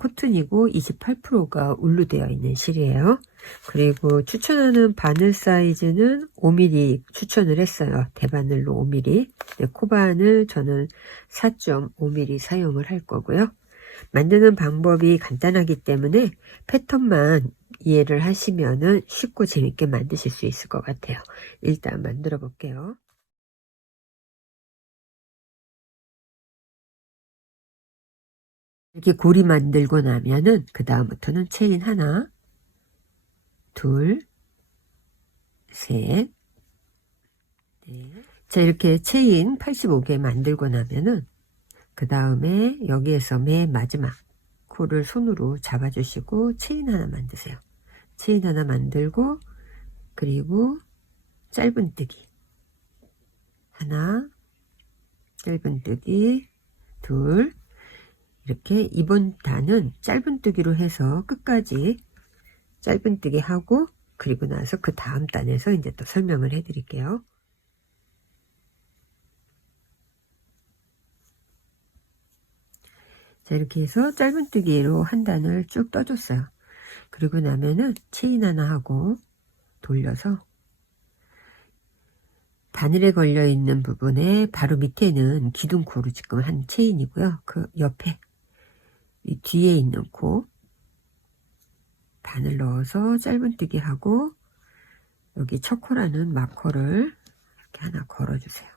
코튼이고 28%가 울로 되어 있는 실이에요. 그리고 추천하는 바늘 사이즈는 5mm 추천을 했어요. 대바늘로 5mm. 네, 코바늘 저는 4.5mm 사용을 할 거고요. 만드는 방법이 간단하기 때문에 패턴만 이해를 하시면은 쉽고 재밌게 만드실 수 있을 것 같아요. 일단 만들어 볼게요. 이렇게 고리 만들고 나면은 그 다음부터는 체인 하나, 둘, 셋, 넷. 자, 이렇게 체인 85개 만들고 나면은 그 다음에 여기에서 맨 마지막 코를 손으로 잡아주시고 체인 하나 만드세요. 체인 하나 만들고 그리고 짧은뜨기 하나, 짧은뜨기 둘. 이렇게 이번 단은 짧은뜨기로 해서 끝까지 짧은뜨기 하고 그리고 나서 그 다음 단에서 이제 또 설명을 해 드릴게요. 자, 이렇게 해서 짧은뜨기로 한 단을 쭉 떠줬어요. 그리고 나면은 체인 하나 하고 돌려서 바늘에 걸려 있는 부분에 바로 밑에는 기둥코로 지금 한 체인이고요. 그 옆에 이 뒤에 있는 코 바늘 넣어서 짧은뜨기 하고 여기 첫 코라는 마커를 이렇게 하나 걸어주세요.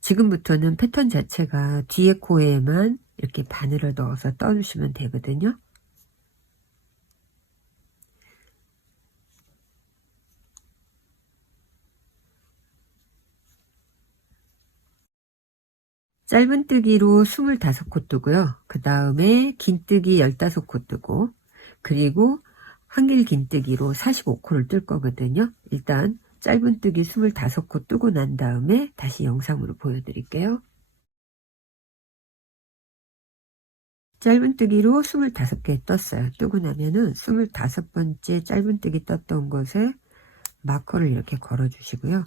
지금부터는 패턴 자체가 뒤에 코에만 이렇게 바늘을 넣어서 떠주시면 되거든요. 짧은뜨기로 25코 뜨고요. 그 다음에 긴뜨기 15코 뜨고 그리고 한길 긴뜨기로 45코를 뜰 거거든요. 일단 짧은뜨기 25코 뜨고 난 다음에 다시 영상으로 보여드릴게요. 짧은뜨기로 25개 떴어요. 뜨고 나면은 25번째 짧은뜨기 떴던 곳에 마커를 이렇게 걸어 주시고요.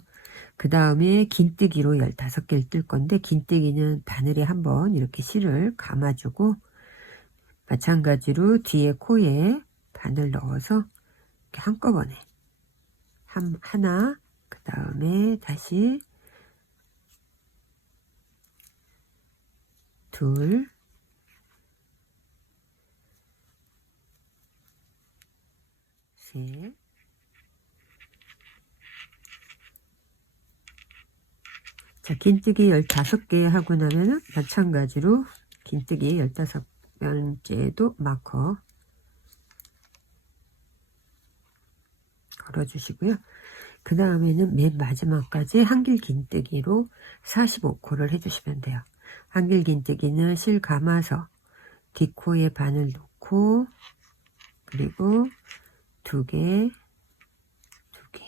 그 다음에 긴뜨기로 15개를 뜰 건데 긴뜨기는 바늘에 한번 이렇게 실을 감아주고 마찬가지로 뒤에 코에 바늘 넣어서 이렇게 한꺼번에 하나 그 다음에 다시 둘 셋 자, 긴뜨기 15개 하고 나면은 마찬가지로 긴뜨기 15번째도 마커 걸어주시고요. 그 다음에는 맨 마지막까지 한길 긴뜨기로 45코를 해주시면 돼요. 한길 긴뜨기는 실 감아서 뒷코에 바늘 놓고 그리고 두 개, 두 개.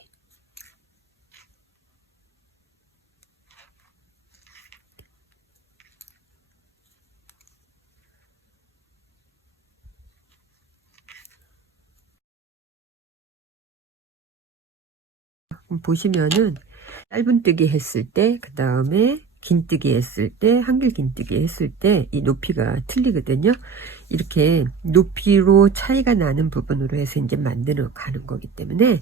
보시면은 짧은뜨기 했을 때, 그 다음에 긴뜨기 했을 때, 한길 긴뜨기 했을 때 이 높이가 틀리거든요. 이렇게 높이로 차이가 나는 부분으로 해서 이제 만들어 가는 거기 때문에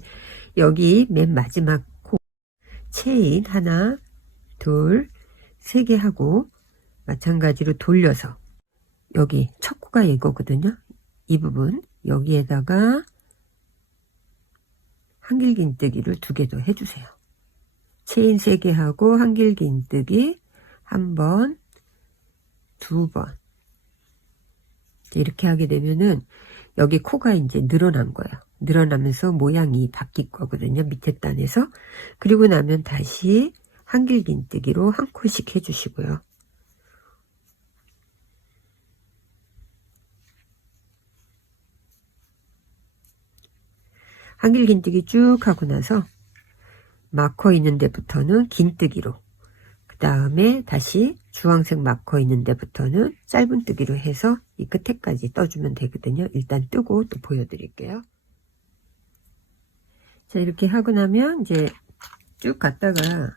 여기 맨 마지막 코 체인 하나, 둘, 세 개 하고 마찬가지로 돌려서 여기 첫 코가 이거거든요. 이 부분 여기에다가 한길 긴뜨기를 2개도 해주세요. 체인 3개 하고 한길 긴뜨기 1번, 2번 이렇게 하게 되면은 여기 코가 이제 늘어난 거예요. 늘어나면서 모양이 바뀔 거거든요. 밑에 단에서. 그리고 나면 다시 한길 긴뜨기로 한 코씩 해주시고요. 한길 긴뜨기 쭉 하고 나서 마커 있는 데부터는 긴뜨기로 그 다음에 다시 주황색 마커 있는 데부터는 짧은뜨기로 해서 이 끝에까지 떠주면 되거든요. 일단 뜨고 또 보여드릴게요. 자, 이렇게 하고 나면 이제 쭉 갔다가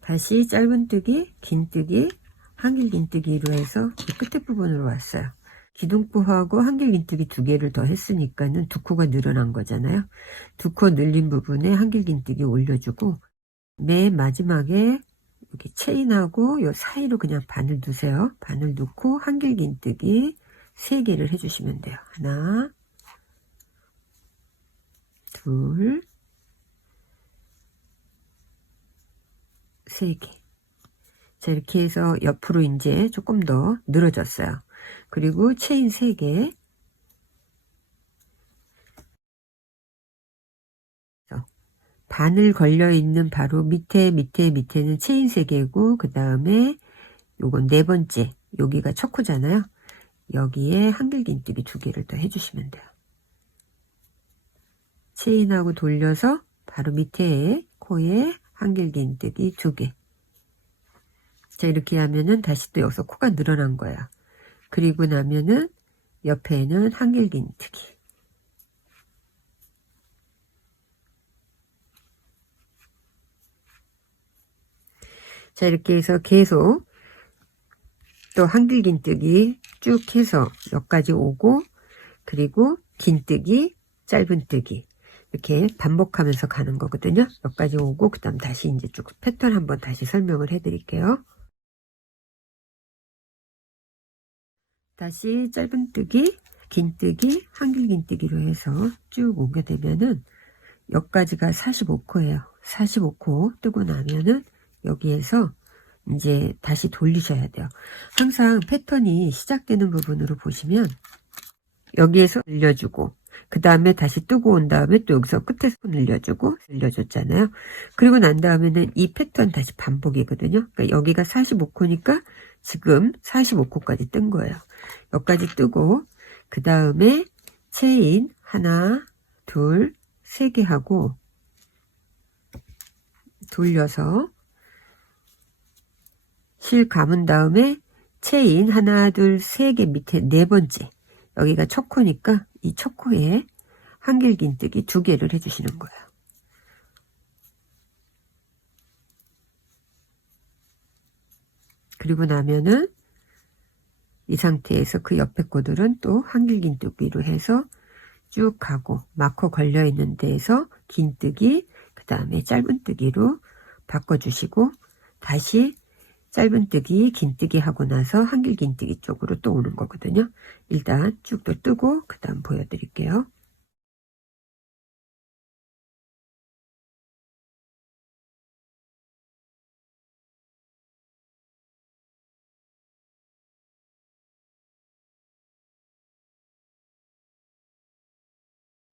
다시 짧은뜨기, 긴뜨기, 한길 긴뜨기로 해서 이 끝에 부분으로 왔어요. 기둥코하고 한길긴뜨기 두 개를 더 했으니까는 두 코가 늘어난 거잖아요. 두 코 늘린 부분에 한길긴뜨기 올려주고 맨 마지막에 여기 체인하고 요 사이로 그냥 바늘 두세요. 바늘 넣고 한길긴뜨기 3개를 해주시면 돼요. 하나, 둘, 3개. 자, 이렇게 해서 옆으로 이제 조금 더 늘어졌어요. 그리고 체인 3개. 바늘 걸려 있는 바로 밑에는 체인 3개고, 그 다음에 요건 4번째, 여기가 첫 코잖아요. 여기에 한길긴뜨기 2개를 더 해주시면 돼요. 체인하고 돌려서 바로 밑에 코에 한길긴뜨기 2개. 자, 이렇게 하면은 다시 또 여기서 코가 늘어난 거야. 그리고 나면은 옆에는 한길긴뜨기. 자, 이렇게 해서 계속 또 한길긴뜨기 쭉 해서 여기까지 오고, 그리고 긴뜨기, 짧은뜨기 이렇게 반복하면서 가는 거거든요. 여기까지 오고 그 다음 다시 이제 쭉 패턴 한번 다시 설명을 해 드릴게요. 다시 짧은뜨기, 긴뜨기, 한길긴뜨기로 해서 쭉 오게 되면은 여기까지가 45코예요. 45코 뜨고 나면은 여기에서 이제 다시 돌리셔야 돼요. 항상 패턴이 시작되는 부분으로 보시면 여기에서 늘려주고 그 다음에 다시 뜨고 온 다음에 또 여기서 끝에서 늘려주고 늘려줬잖아요. 그리고 난 다음에는 이 패턴 다시 반복이거든요. 그러니까 여기가 45코니까 지금 45코까지 뜬 거예요. 여기까지 뜨고 그 다음에 체인 하나, 둘, 3개 하고 돌려서 실 감은 다음에 체인 하나, 둘, 3개 밑에 4번째 여기가 첫 코니까 이 첫 코에 한길긴뜨기 2개를 해주시는 거예요. 그리고 나면은 이 상태에서 그 옆에 코들은 또 한길긴뜨기로 해서 쭉 가고 마커 걸려 있는 데에서 긴뜨기 그 다음에 짧은뜨기로 바꿔주시고 다시 짧은뜨기 긴뜨기 하고 나서 한길긴뜨기 쪽으로 또 오는 거거든요. 일단 쭉 또 뜨고 그 다음 보여드릴게요.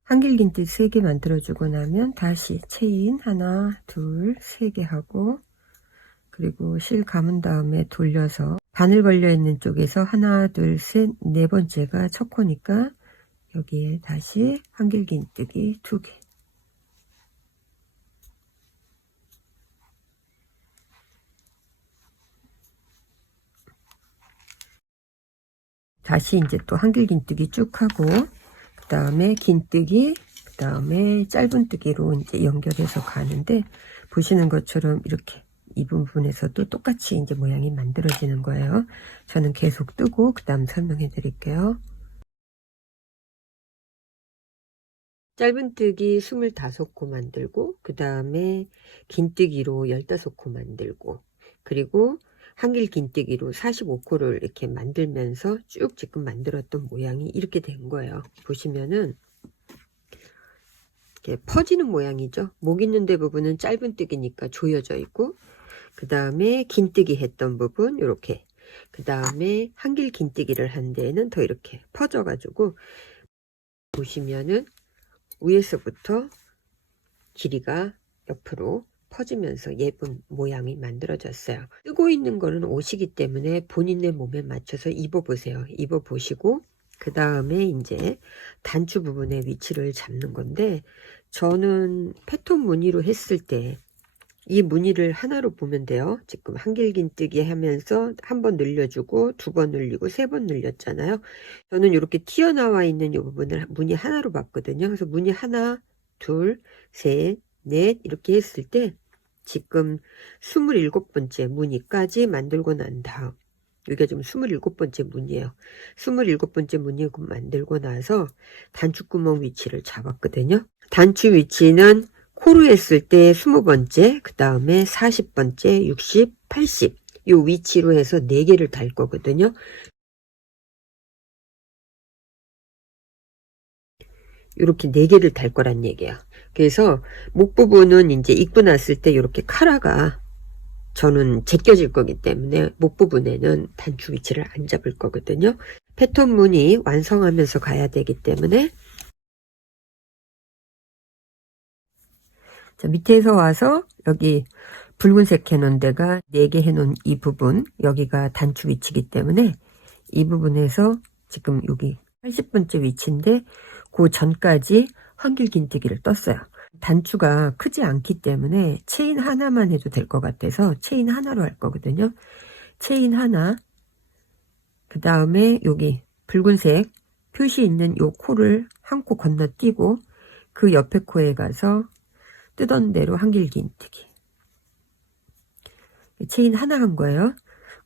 한길긴뜨기 3개 만들어주고 나면 다시 체인 하나, 둘, 3개 하고 그리고 실 감은 다음에 돌려서 바늘 걸려 있는 쪽에서 하나, 둘, 셋, 4번째가 첫 코니까 여기에 다시 한길긴뜨기 2개. 다시 이제 또 한길긴뜨기 쭉 하고 그 다음에 긴뜨기 그 다음에 짧은뜨기로 이제 연결해서 가는데 보시는 것처럼 이렇게 이 부분에서도 똑같이 이제 모양이 만들어지는 거예요. 저는 계속 뜨고 그 다음 설명해 드릴게요. 짧은뜨기 25코 만들고 그 다음에 긴뜨기로 15코 만들고 그리고 한길긴뜨기로 45코를 이렇게 만들면서 쭉 지금 만들었던 모양이 이렇게 된 거예요. 보시면은 이렇게 퍼지는 모양이죠. 목 있는 데 부분은 짧은뜨기니까 조여져 있고 그 다음에 긴뜨기 했던 부분 이렇게 그 다음에 한길긴뜨기를 한 데에는 더 이렇게 퍼져 가지고 보시면은 위에서부터 길이가 옆으로 퍼지면서 예쁜 모양이 만들어졌어요. 뜨고 있는 거는 옷이기 때문에 본인의 몸에 맞춰서 입어보세요. 입어보시고 그 다음에 이제 단추 부분의 위치를 잡는 건데 저는 패턴 무늬로 했을 때 이 무늬를 하나로 보면 돼요. 지금 한길긴뜨기 하면서 한 번 늘려주고 2번 늘리고 3번 늘렸잖아요. 저는 이렇게 튀어나와 있는 이 부분을 무늬 하나로 봤거든요. 그래서 무늬 하나, 둘, 셋, 넷 이렇게 했을 때 지금 27번째 무늬까지 만들고 난 다음 여기가 지금 27번째 문이에요. 27번째 문이 만들고 나서 단추구멍 위치를 잡았거든요. 단추 위치는 코로 했을 때 20번째, 그 다음에 40번째, 60, 80 요 위치로 해서 4개를 달 거거든요. 이렇게 4개를 달 거란 얘기야. 그래서 목 부분은 이제 입고 났을 때 이렇게 카라가 저는 제껴질 거기 때문에 목 부분에는 단추 위치를 안 잡을 거거든요. 패턴 무늬 완성하면서 가야 되기 때문에 자, 밑에서 와서 여기 붉은색 해놓은 데가 4개 해놓은 이 부분, 여기가 단추 위치이기 때문에 이 부분에서 지금 여기 80번째 위치인데 그 전까지 환길긴뜨기를 떴어요. 단추가 크지 않기 때문에 체인 하나만 해도 될 것 같아서 체인 하나로 할 거거든요. 체인 하나, 그 다음에 여기 붉은색 표시 있는 요 코를 한 코 건너뛰고 그 옆에 코에 가서 뜨던 대로 환길긴뜨기. 체인 하나 한 거예요.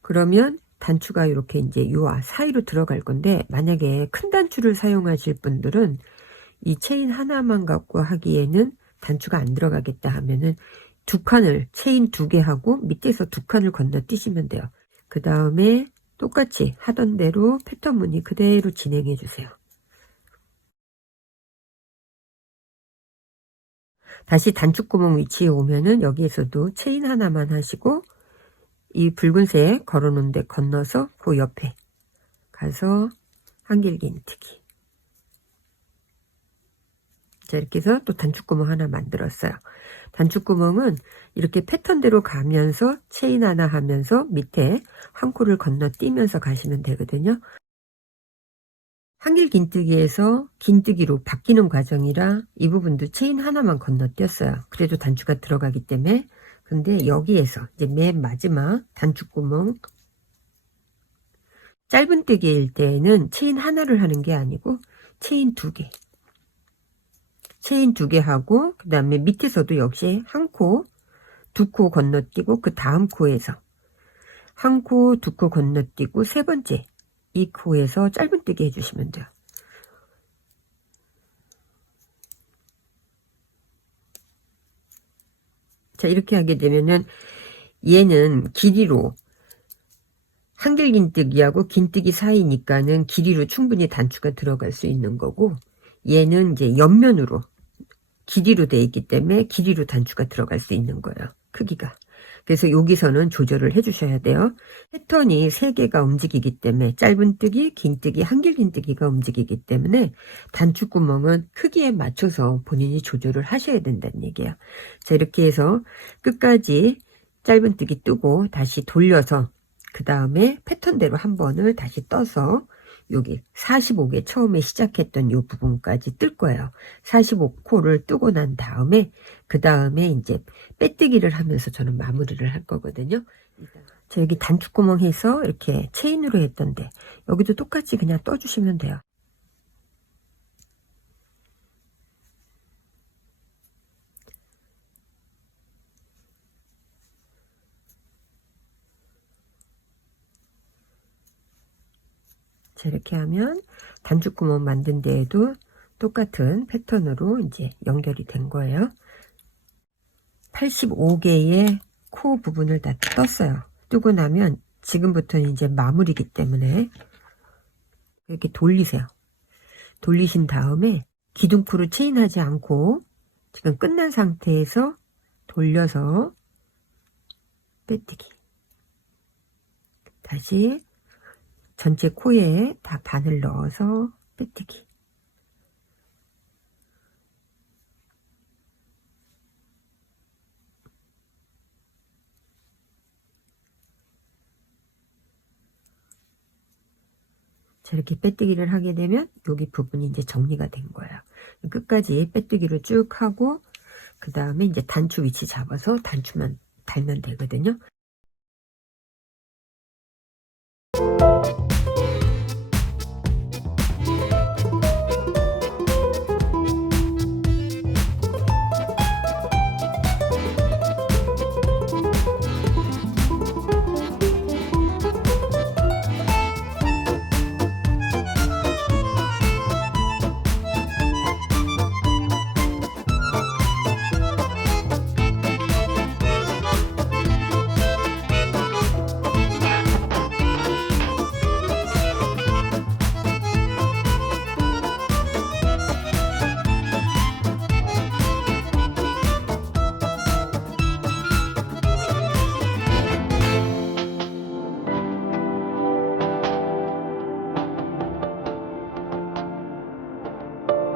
그러면 단추가 이렇게 이제 요 사이로 들어갈 건데, 만약에 큰 단추를 사용하실 분들은 이 체인 하나만 갖고 하기에는 단추가 안 들어가겠다 하면은 2칸을 체인 2개 하고 밑에서 2칸을 건너뛰시면 돼요. 그 다음에 똑같이 하던 대로 패턴 무늬 그대로 진행해 주세요. 다시 단추구멍 위치에 오면은 여기에서도 체인 하나만 하시고 이 붉은색 걸어놓은 데 건너서 그 옆에 가서 환길긴뜨기. 자, 이렇게 해서 또 단추구멍 하나 만들었어요. 단추구멍은 이렇게 패턴대로 가면서 체인 하나 하면서 밑에 한 코를 건너뛰면서 가시면 되거든요. 환길긴뜨기에서 긴뜨기로 바뀌는 과정이라 이 부분도 체인 하나만 건너뛰었어요. 그래도 단추가 들어가기 때문에. 근데 여기에서 이제 맨 마지막 단추구멍 짧은뜨기일 때에는 체인 하나를 하는 게 아니고 체인 2개. 체인 2개 하고 그 다음에 밑에서도 역시 한 코, 2코 건너뛰고 그 다음 코에서 한 코, 2코 건너뛰고 세 번째 이 코에서 짧은뜨기 해주시면 돼요. 자, 이렇게 하게 되면은 얘는 길이로 한길긴뜨기하고 긴뜨기 사이니까는 길이로 충분히 단추가 들어갈 수 있는 거고, 얘는 이제 옆면으로 길이로 되어 있기 때문에 길이로 단추가 들어갈 수 있는 거예요. 크기가. 그래서 여기서는 조절을 해 주셔야 돼요. 패턴이 3개가 움직이기 때문에 짧은뜨기, 긴뜨기, 한길긴뜨기가 움직이기 때문에 단추구멍은 크기에 맞춰서 본인이 조절을 하셔야 된다는 얘기예요. 자, 이렇게 해서 끝까지 짧은뜨기 뜨고 다시 돌려서 그 다음에 패턴대로 한 번을 다시 떠서 여기 45개 처음에 시작했던 이 부분까지 뜰 거예요. 45코를 뜨고 난 다음에 그 다음에 이제 빼뜨기를 하면서 저는 마무리를 할 거거든요. 자, 여기 단추구멍 해서 이렇게 체인으로 했던데 여기도 똑같이 그냥 떠주시면 돼요. 자, 이렇게 하면 단추구멍 만든 데에도 똑같은 패턴으로 이제 연결이 된 거예요. 85개의 코 부분을 다 떴어요. 뜨고 나면 지금부터는 이제 마무리이기 때문에 이렇게 돌리세요. 돌리신 다음에 기둥코로 체인하지 않고 지금 끝난 상태에서 돌려서 빼뜨기. 다시 전체 코에 다 바늘 넣어서 빼뜨기. 자, 이렇게 빼뜨기를 하게 되면 여기 부분이 이제 정리가 된 거예요. 끝까지 빼뜨기를 쭉 하고 그 다음에 이제 단추 위치 잡아서 단추만 달면 되거든요.